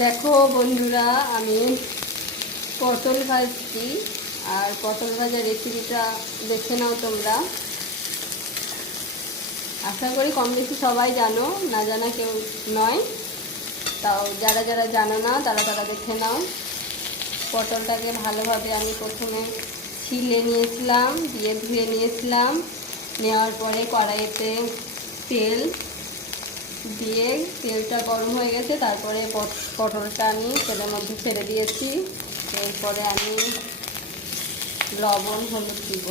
দেখো বন্ধুরা, আমি পটল ভাজছি। আর পটল ভাজার রেসিপিটা দেখে নাও তোমরা। আশা করি কম বেশি সবাই জানো, না জানা কেউ নয়। তাও যারা যারা জানো না তারা তারা দেখে নাও। পটলটাকে ভালোভাবে আমি প্রথমে ছিলে নিয়েছিলাম, দিয়ে ধুয়ে নিয়েছিলাম। নেওয়ার পরে কড়াইতে তেল দিয়ে তেলটা গরম হয়ে গেছে, তারপরে পটলটা আমি তেলের মধ্যে ছেড়ে দিয়েছি। এরপরে আমি লবণ হলুদ দিব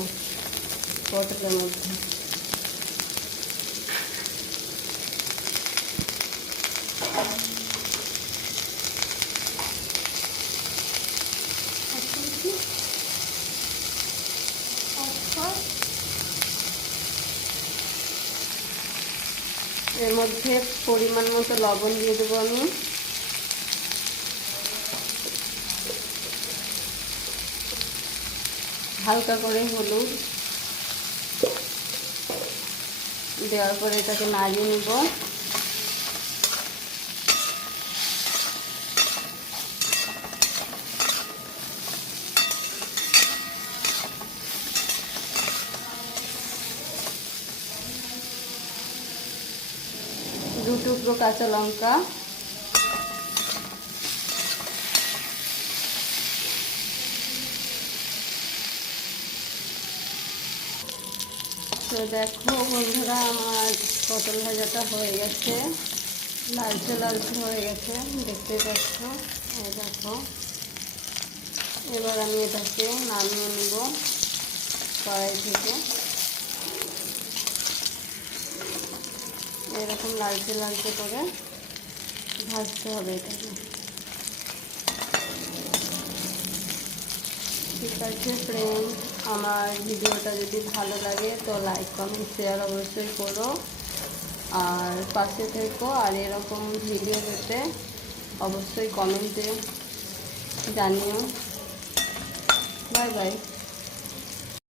পটলের মধ্যে। এর মধ্যে পরিমাণ মতো লবণ দিয়ে দেবো আমি। হালকা করে হলুদ দেওয়ার পরে এটাকে নাড়িয়ে নিব। দু টুকরো কাঁচা লঙ্কা, তো দেখো বন্ধুরা, আমার পটল ভাজাটা হয়ে গেছে, লালচে লালচে হয়ে গেছে, দেখতে পাচ্ছ। এই দেখো, এবার আমি এটাকে নামিয়ে নিব কড়াই থেকে। এরকম লালচে লালচে করে ভাজতে হবে এটাকে। ঠিক আছে ফ্রেন্ড, আমার ভিডিওটা যদি ভালো লাগে তো লাইক কমেন্ট শেয়ার অবশ্যই করো, আর পাশে থেকো। আর এরকম ভিডিও পেতে অবশ্যই কমেন্টে জানিও। Bye bye.